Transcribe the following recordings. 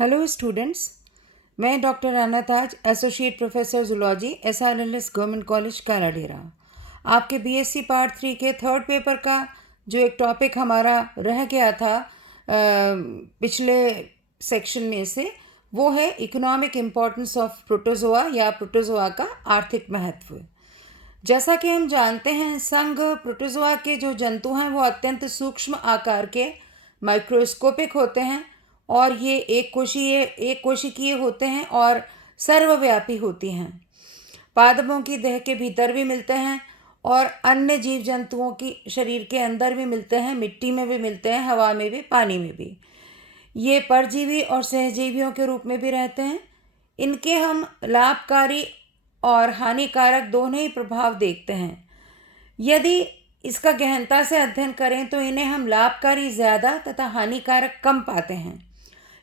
Hello students, मैं doctor Rana Taj, associate professor zoology, SRLS government college Kaladera. आपके BSc part 3 के third paper का जो एक टॉपिक हमारा रह गया था पिछले सेक्शन में से, वो है इकोनॉमिक इम्पोर्टेंस ऑफ प्रोटोजोआ या प्रोटोजोआ का आर्थिक महत्व। जैसा कि हम जानते हैं, संघ प्रोटोजोआ के जो जंतु हैं वो अत्यंत सूक्ष्म आकार के माइक्रोस्कोपिक होते हैं और ये एक कोशिकीय होते हैं और सर्वव्यापी होती हैं। पादपों की देह के भीतर भी मिलते हैं और अन्य जीव जंतुओं की शरीर के अंदर भी मिलते हैं, मिट्टी में भी मिलते हैं, हवा में भी, पानी में भी। ये परजीवी और सहजीवियों के रूप में भी रहते हैं। इनके हम लाभकारी और हानिकारक दोनों ही प्रभाव देखते हैं। यदि इसका गहनता से अध्ययन करें तो इन्हें हम लाभकारी ज़्यादा तथा हानिकारक कम पाते हैं।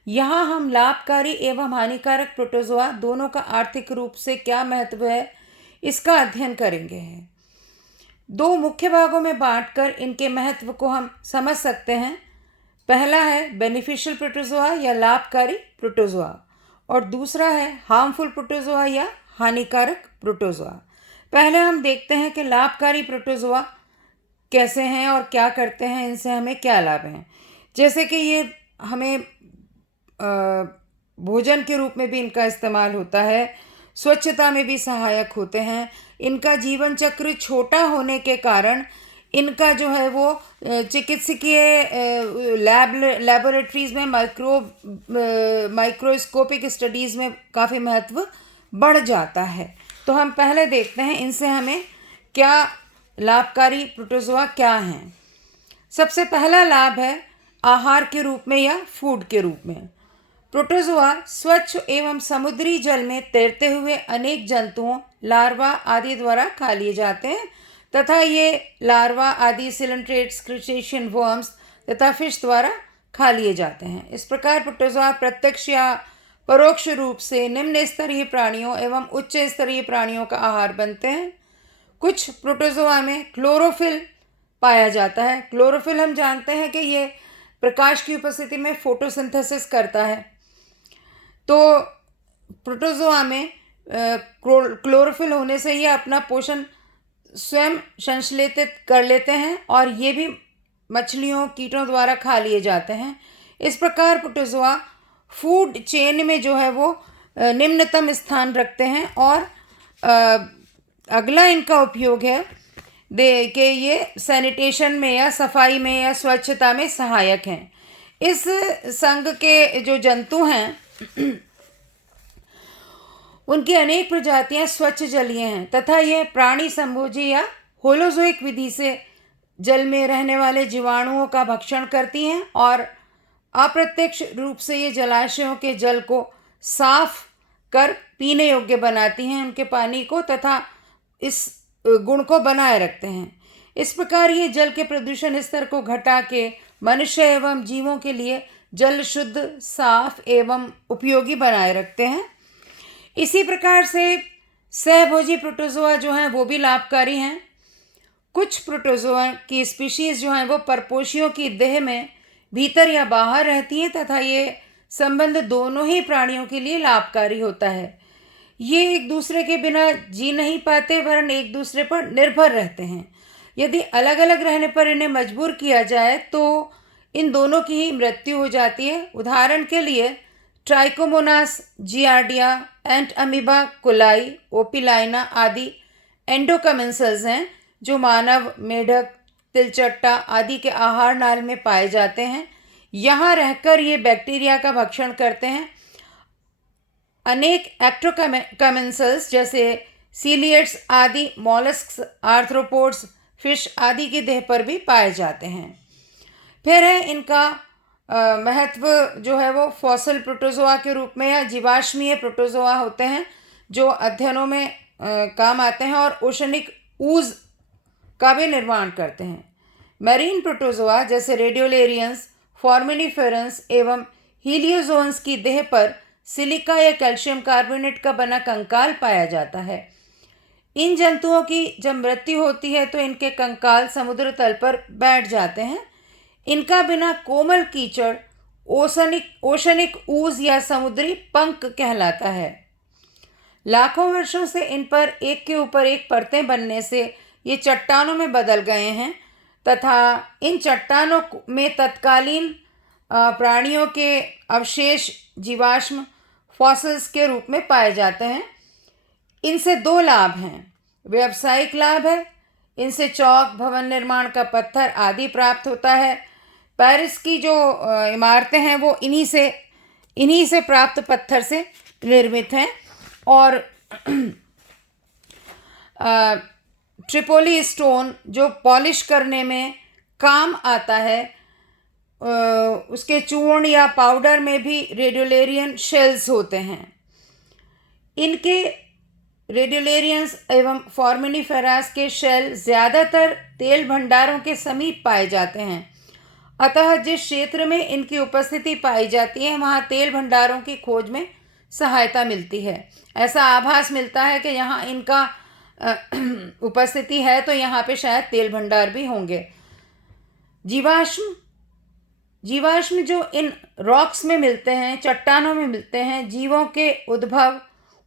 यहाँ हम लाभकारी एवं हानिकारक प्रोटोजोआ दोनों का आर्थिक रूप से क्या महत्व है, इसका अध्ययन करेंगे। दो मुख्य भागों में बांटकर इनके महत्व को हम समझ सकते हैं। पहला है बेनिफिशियल प्रोटोजोआ या लाभकारी प्रोटोजोआ और दूसरा है हार्मफुल प्रोटोजोआ या हानिकारक प्रोटोजोआ। पहले हम देखते हैं कि लाभकारी प्रोटोजोआ कैसे हैं और क्या करते हैं, इनसे हमें क्या लाभ हैं। जैसे कि ये हमें भोजन के रूप में भी इनका इस्तेमाल होता है, स्वच्छता में भी सहायक होते हैं। इनका जीवन चक्र छोटा होने के कारण इनका जो है वो चिकित्सकीय लैबोरेटरीज़ में माइक्रोस्कोपिक स्टडीज़ में काफ़ी महत्व बढ़ जाता है। तो हम पहले देखते हैं इनसे हमें क्या लाभकारी प्रोटोजोआ क्या हैं। सबसे पहला लाभ है आहार के रूप में या फूड के रूप में। प्रोटोजोआ स्वच्छ एवं समुद्री जल में तैरते हुए अनेक जंतुओं, लार्वा आदि द्वारा खा लिए जाते हैं तथा ये लार्वा आदि सिलेंट्रेट्स, क्रुस्टेशियन वर्म्स तथा फिश द्वारा खा लिए जाते हैं। इस प्रकार प्रोटोजोआ प्रत्यक्ष या परोक्ष रूप से निम्न स्तरीय प्राणियों एवं उच्च स्तरीय प्राणियों का आहार बनते हैं। कुछ प्रोटोजोआ में क्लोरोफिल पाया जाता है। क्लोरोफिल हम जानते हैं कि ये प्रकाश की उपस्थिति में फोटोसिंथेसिस करता है। तो प्रोटोजोआ में क्लोरोफिल होने से ये अपना पोषण स्वयं संश्लेषित कर लेते हैं और ये भी मछलियों, कीटों द्वारा खा लिए जाते हैं। इस प्रकार प्रोटोजोआ फूड चेन में जो है वो निम्नतम स्थान रखते हैं और अगला इनका उपयोग है कि ये सैनिटेशन में या सफाई में या स्वच्छता में सहायक हैं। इस संघ के जो जंतु हैं उनकी अनेक प्रजातियां स्वच्छ जलीय हैं तथा ये प्राणी संभोजी या होलोजोइक विधि से जल में रहने वाले जीवाणुओं का भक्षण करती हैं और अप्रत्यक्ष रूप से ये जलाशयों के जल को साफ कर पीने योग्य बनाती हैं, उनके पानी को, तथा इस गुण को बनाए रखते हैं। इस प्रकार ये जल के प्रदूषण स्तर को घटा के मनुष्य एवं जीवों के लिए जल शुद्ध, साफ एवं उपयोगी बनाए रखते हैं। इसी प्रकार से सहभोजी प्रोटोजोआ जो हैं वो भी लाभकारी हैं। कुछ प्रोटोजोआ की स्पीशीज़ जो हैं वो परपोषियों की देह में भीतर या बाहर रहती हैं तथा ये संबंध दोनों ही प्राणियों के लिए लाभकारी होता है। ये एक दूसरे के बिना जी नहीं पाते वरन एक दूसरे पर निर्भर रहते हैं। यदि अलग अलग रहने पर इन्हें मजबूर किया जाए तो इन दोनों की ही मृत्यु हो जाती है। उदाहरण के लिए ट्राइकोमोनास, जियार्डिया, एंट अमीबा कोलाई, ओपिलाइना आदि एंडोकमेंसल्स हैं जो मानव, मेढक, तिलचट्टा आदि के आहार नाल में पाए जाते हैं। यहाँ रहकर ये बैक्टीरिया का भक्षण करते हैं। अनेक एक्टोकमेंसल्स जैसे सीलिएट्स आदि मॉलस्क्स, आर्थ्रोपोड्स, फिश आदि की देह पर भी पाए जाते हैं। फिर है इनका महत्व जो है वो फॉसिल प्रोटोजोआ के रूप में या जीवाश्मीय प्रोटोजोआ होते हैं जो अध्ययनों में काम आते हैं और ओशनिक ऊज का भी निर्माण करते हैं। मैरीन प्रोटोजोआ जैसे रेडियोलेरियंस, फॉर्मिनिफेरंस एवं हीलियोजोन्स की देह पर सिलिका या कैल्शियम कार्बोनेट का बना कंकाल पाया जाता है। इन जंतुओं की जब मृत्यु होती है तो इनके कंकाल समुद्र तल पर बैठ जाते हैं। इनका बिना कोमल कीचड़ ओशनिक ऊज या समुद्री पंख कहलाता है। लाखों वर्षों से इन पर एक के ऊपर एक परतें बनने से ये चट्टानों में बदल गए हैं तथा इन चट्टानों में तत्कालीन प्राणियों के अवशेष जीवाश्म फॉसिल्स के रूप में पाए जाते हैं। इनसे दो लाभ हैं। व्यावसायिक लाभ है, इनसे चौक, भवन निर्माण का पत्थर आदि प्राप्त होता है। पेरिस की जो इमारतें हैं वो इन्हीं से प्राप्त पत्थर से निर्मित हैं। और ट्रिपोली स्टोन जो पॉलिश करने में काम आता है, उसके चूर्ण या पाउडर में भी रेडियोलेरियन शेल्स होते हैं। इनके रेडियोलेरियंस एवं फॉर्मिनिफेरास के शेल ज़्यादातर तेल भंडारों के समीप पाए जाते हैं। अतः जिस क्षेत्र में इनकी उपस्थिति पाई जाती है वहाँ तेल भंडारों की खोज में सहायता मिलती है। ऐसा आभास मिलता है कि यहाँ इनका उपस्थिति है तो यहाँ पे शायद तेल भंडार भी होंगे। जीवाश्म जो इन रॉक्स में मिलते हैं, चट्टानों में मिलते हैं, जीवों के उद्भव,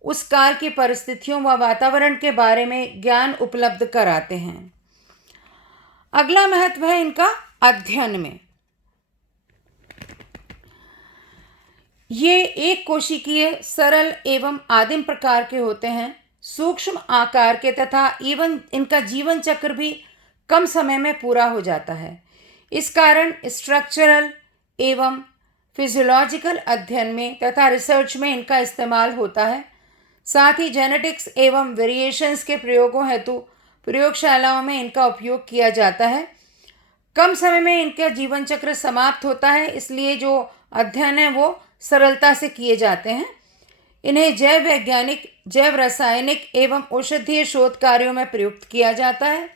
उस काल की परिस्थितियों व वातावरण के बारे में ज्ञान उपलब्ध कराते हैं। अगला महत्व है इनका अध्ययन में। ये एक कोशिकीय, सरल एवं आदिम प्रकार के होते हैं, सूक्ष्म आकार के तथा इनका जीवन चक्र भी कम समय में पूरा हो जाता है। इस कारण स्ट्रक्चरल एवं फिजियोलॉजिकल अध्ययन में तथा रिसर्च में इनका इस्तेमाल होता है। साथ ही जेनेटिक्स एवं वेरिएशंस के प्रयोगों हेतु प्रयोगशालाओं में इनका उपयोग किया जाता है। कम समय में इनका जीवन चक्र समाप्त होता है, इसलिए जो अध्ययन है वो सरलता से किए जाते हैं। इन्हें जैव वैज्ञानिक, जैव रासायनिक एवं औषधीय शोध कार्यों में प्रयुक्त किया जाता है।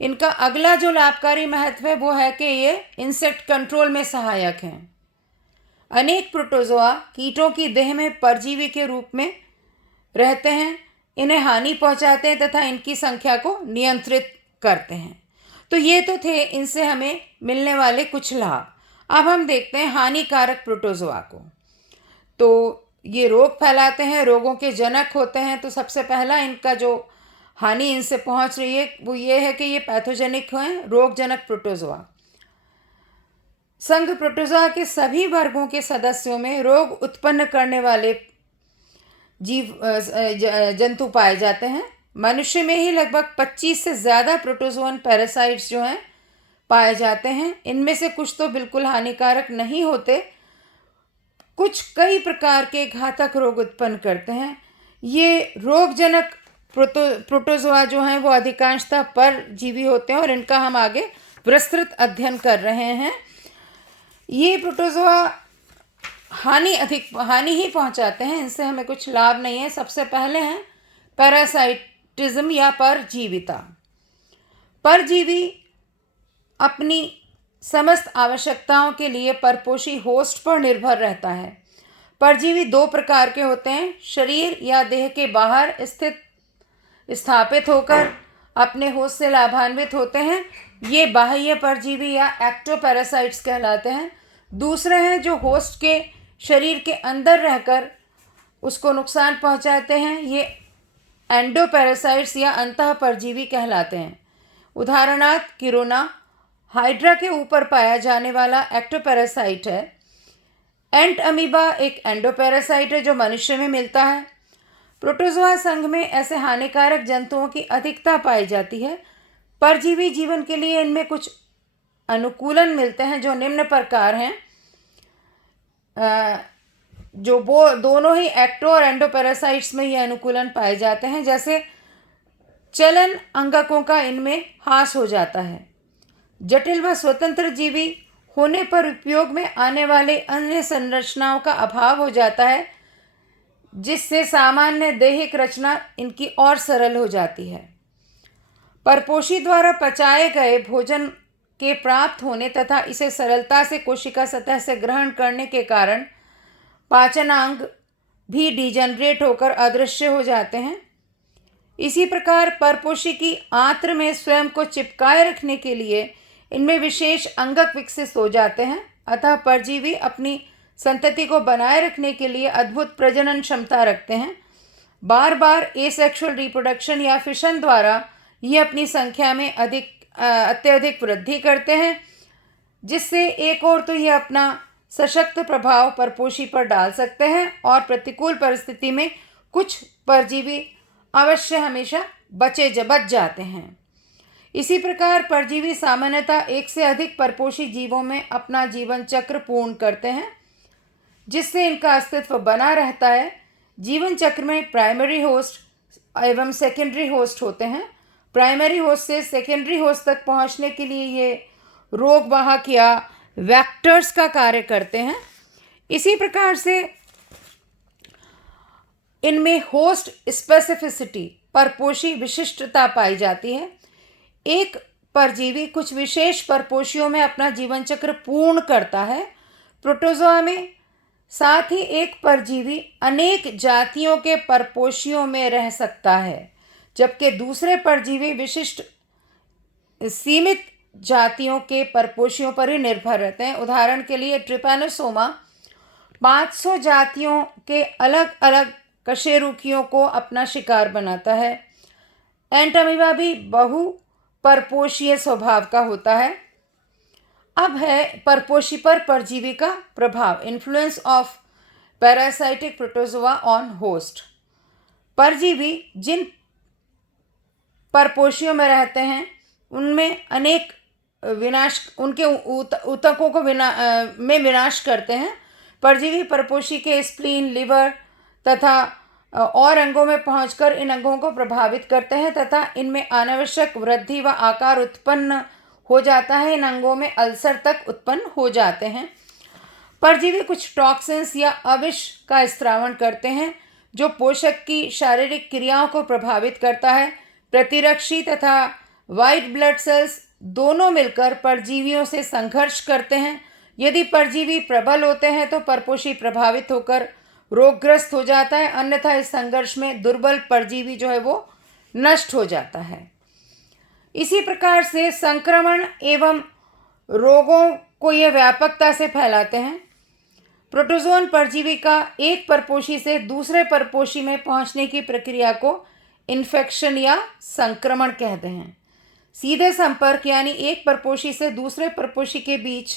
इनका अगला जो लाभकारी महत्व है वो है कि ये इंसेक्ट कंट्रोल में सहायक हैं। अनेक प्रोटोजोआ कीटों की देह में परजीवी के रूप में रहते हैं, इन्हें हानि पहुंचाते हैं तथा इनकी संख्या को नियंत्रित करते हैं। तो ये तो थे इनसे हमें मिलने वाले कुछ लाभ। अब हम देखते हैं हानिकारक प्रोटोजोआ को। तो ये रोग फैलाते हैं, रोगों के जनक होते हैं। तो सबसे पहला इनका जो हानि इनसे पहुंच रही है वो ये है कि ये पैथोजेनिक हैं, रोगजनक प्रोटोजोआ। संघ प्रोटोजोआ के सभी वर्गों के सदस्यों में रोग उत्पन्न करने वाले जंतु पाए जाते हैं। मनुष्य में ही लगभग 25 से ज़्यादा प्रोटोजोअन पैरासाइट्स जो हैं पाए जाते हैं। इनमें से कुछ तो बिल्कुल हानिकारक नहीं होते, कुछ कई प्रकार के घातक रोग उत्पन्न करते हैं। ये रोगजनक प्रोटोजोआ जो हैं वो अधिकांशतः परजीवी होते हैं और इनका हम आगे विस्तृत अध्ययन कर रहे हैं। ये प्रोटोजोआ हानि ही पहुंचाते हैं, इनसे हमें कुछ लाभ नहीं है। सबसे पहले हैं पैरासाइटिज्म या परजीविता। परजीवी अपनी समस्त आवश्यकताओं के लिए परपोषी होस्ट पर निर्भर रहता है। परजीवी दो प्रकार के होते हैं, शरीर या देह के बाहर स्थापित होकर अपने होस्ट से लाभान्वित होते हैं, ये बाह्य परजीवी या एक्टोपैरासाइट्स कहलाते हैं। दूसरे हैं जो होस्ट के शरीर के अंदर रहकर उसको नुकसान पहुंचाते हैं, ये एंडोपैरासाइट्स या अंतः परजीवी कहलाते हैं। उदाहरणार्थ किरोना हाइड्रा के ऊपर पाया जाने वाला एक्टोपैरासाइट है। एंट अमीबा एक एंडोपैरासाइट है जो मनुष्य में मिलता है। प्रोटोजोआ संघ में ऐसे हानिकारक जंतुओं की अधिकता पाई जाती है। परजीवी जीवन के लिए इनमें कुछ अनुकूलन मिलते हैं जो निम्न प्रकार हैं, जो वो दोनों ही एक्टो और एंडोपैरासाइट्स में ये अनुकूलन पाए जाते हैं। जैसे चलन अंगकों का इनमें ह्रास हो जाता है। जटिल व स्वतंत्र जीवी होने पर उपयोग में आने वाले अन्य संरचनाओं का अभाव हो जाता है, जिससे सामान्य दैहिक रचना इनकी और सरल हो जाती है। परपोषी द्वारा पचाए गए भोजन के प्राप्त होने तथा इसे सरलता से कोशिका सतह से ग्रहण करने के कारण पाचनांग भी डिजनरेट होकर अदृश्य हो जाते हैं। इसी प्रकार परपोषी की आंत्र में स्वयं को चिपकाए रखने के लिए इनमें विशेष अंगक विकसित हो जाते हैं। अतः परजीवी अपनी संतति को बनाए रखने के लिए अद्भुत प्रजनन क्षमता रखते हैं। बार बार एसेक्सुअल रिप्रोडक्शन या फिशन द्वारा ये अपनी संख्या में अत्यधिक वृद्धि करते हैं, जिससे एक और तो ये अपना सशक्त प्रभाव परपोषी पर डाल सकते हैं और प्रतिकूल परिस्थिति में कुछ परजीवी अवश्य हमेशा बच जाते हैं। इसी प्रकार परजीवी सामान्यतः एक से अधिक परपोषी जीवों में अपना जीवन चक्र पूर्ण करते हैं, जिससे इनका अस्तित्व बना रहता है। जीवन चक्र में प्राइमरी होस्ट एवं सेकेंडरी होस्ट होते हैं। प्राइमरी होस्ट से सेकेंडरी होस्ट तक पहुंचने के लिए ये रोगवाहक या वेक्टर्स का कार्य करते हैं। इसी प्रकार से इनमें होस्ट स्पेसिफिसिटी परपोषी विशिष्टता पाई जाती है। एक परजीवी कुछ विशेष परपोषियों में अपना जीवन चक्र पूर्ण करता है। प्रोटोजोआ में साथ ही एक परजीवी अनेक जातियों के परपोषियों में रह सकता है, जबकि दूसरे परजीवी विशिष्ट सीमित जातियों के परपोषियों पर ही निर्भर रहते हैं। उदाहरण के लिए ट्रिपैनोसोमा 500 जातियों के अलग अलग कशेरुकियों को अपना शिकार बनाता है। एंट अमीबा भी बहु परपोषीय स्वभाव का होता है। अब है परपोषी पर परजीवी का प्रभाव, influence of parasitic protozoa on host. परजीवी जिन परपोषियों में रहते हैं उनमें अनेक उनके ऊतकों को में विनाश करते हैं। परजीवी परपोषी के स्प्लीन, लिवर तथा और अंगों में पहुंचकर इन अंगों को प्रभावित करते हैं तथा इनमें अनावश्यक वृद्धि व आकार उत्पन्न हो जाता है। इन अंगों में अल्सर तक उत्पन्न हो जाते हैं। परजीवी कुछ टॉक्सिन्स या अविष का स्त्रावण करते हैं, जो पोषक की शारीरिक क्रियाओं को प्रभावित करता है। प्रतिरक्षी तथा वाइट ब्लड सेल्स दोनों मिलकर परजीवियों से संघर्ष करते हैं। यदि परजीवी प्रबल होते हैं तो परपोषी प्रभावित होकर रोगग्रस्त हो जाता है, अन्यथा इस संघर्ष में दुर्बल परजीवी जो है वो नष्ट हो जाता है। इसी प्रकार से संक्रमण एवं रोगों को ये व्यापकता से फैलाते हैं। प्रोटोजोन परजीवी का एक परपोषी से दूसरे परपोषी में पहुंचने की प्रक्रिया को इन्फेक्शन या संक्रमण कहते हैं। सीधे संपर्क यानी एक परपोषी से दूसरे परपोषी के बीच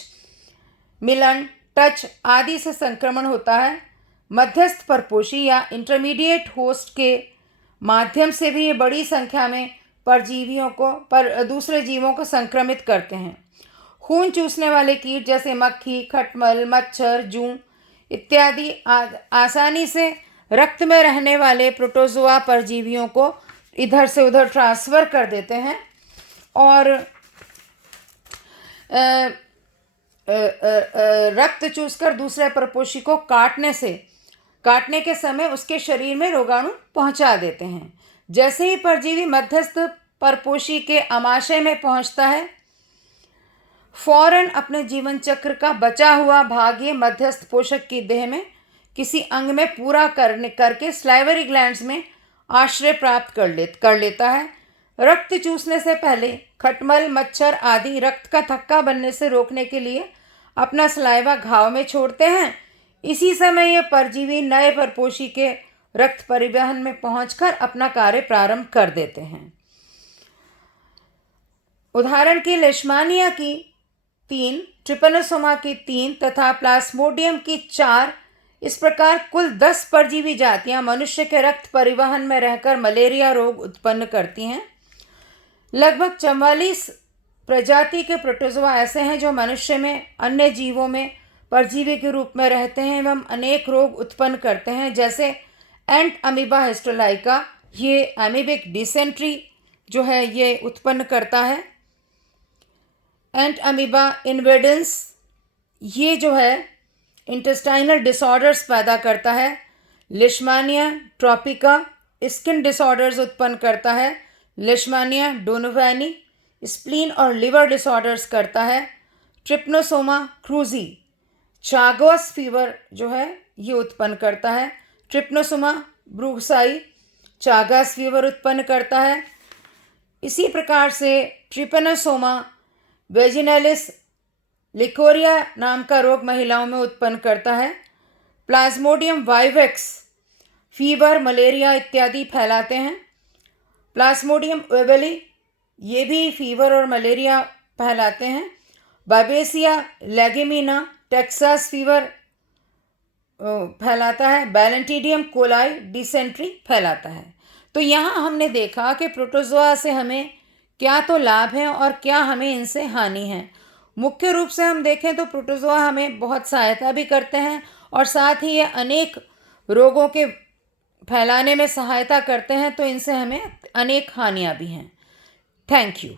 मिलन, टच आदि से संक्रमण होता है। मध्यस्थ परपोषी या इंटरमीडिएट होस्ट के माध्यम से भी ये बड़ी संख्या में परजीवियों को दूसरे जीवों को संक्रमित करते हैं। खून चूसने वाले कीट जैसे मक्खी, खटमल, मच्छर, जूं इत्यादि आसानी से रक्त में रहने वाले प्रोटोजोआ परजीवियों को इधर से उधर ट्रांसफ़र कर देते हैं और रक्त चूसकर दूसरे परपोषी को काटने के समय उसके शरीर में रोगाणु पहुंचा देते हैं। जैसे ही परजीवी मध्यस्थ परपोषी के आमाशय में पहुंचता है, फौरन अपने जीवन चक्र का बचा हुआ भाग ये मध्यस्थ पोषक की देह में किसी अंग में पूरा करके स्लाइवरी ग्लैंड्स में आश्रय प्राप्त कर लेता है। रक्त चूसने से पहले खटमल, मच्छर आदि रक्त का थक्का बनने से रोकने के लिए अपना सलाइवा घाव में छोड़ते हैं। इसी समय ये परजीवी नए परपोषी के रक्त परिवहन में पहुंचकर अपना कार्य प्रारंभ कर देते हैं। उदाहरण की लेशमानिया की 3, ट्रिपैनोसोमा की 3 तथा प्लाज्मोडियम की 4, इस प्रकार कुल 10 परजीवी जातियां मनुष्य के रक्त परिवहन में रहकर मलेरिया रोग उत्पन्न करती हैं। लगभग 44 प्रजाति के प्रोटोजोआ ऐसे हैं जो मनुष्य में अन्य जीवों में परजीवी के रूप में रहते हैं एवं अनेक रोग उत्पन्न करते हैं, जैसे एंट अमीबा हिस्टोलाइका, ये एमीबिक डिसेंट्री जो है ये उत्पन्न करता है। एंट अमीबा इन्वेडेंस ये जो है इंटेस्टाइनल डिसऑर्डर्स पैदा करता है। लेशमानिया ट्रॉपिका स्किन डिसऑर्डर्स उत्पन्न करता है। लेशमानिया डोनोवानी स्प्लीन और लिवर डिसऑर्डर्स करता है। ट्रिपनोसोमा क्रूजी चागोस फीवर जो है ये उत्पन्न करता है। ट्रिपनोसोमा ब्रूसाई चागास फीवर उत्पन्न करता है। इसी प्रकार से ट्रिपैनोसोमा वेजिनैलिस लिकोरिया नाम का रोग महिलाओं में उत्पन्न करता है। प्लाज्मोडियम वाइवेक्स फीवर, मलेरिया इत्यादि फैलाते हैं। प्लाज्मोडियम ओवेली ये भी फीवर और मलेरिया फैलाते हैं। बाबेसिया लेगिमिना टेक्सास फीवर फैलाता है। बैलेंटिडियम कोलाई डिसेंट्री फैलाता है। तो यहाँ हमने देखा कि प्रोटोजोआ से हमें क्या तो लाभ हैं और क्या हमें इनसे हानि है। मुख्य रूप से हम देखें तो प्रोटोजोआ हमें बहुत सहायता भी करते हैं और साथ ही ये अनेक रोगों के फैलाने में सहायता करते हैं, तो इनसे हमें अनेक हानियाँ भी हैं। Thank you.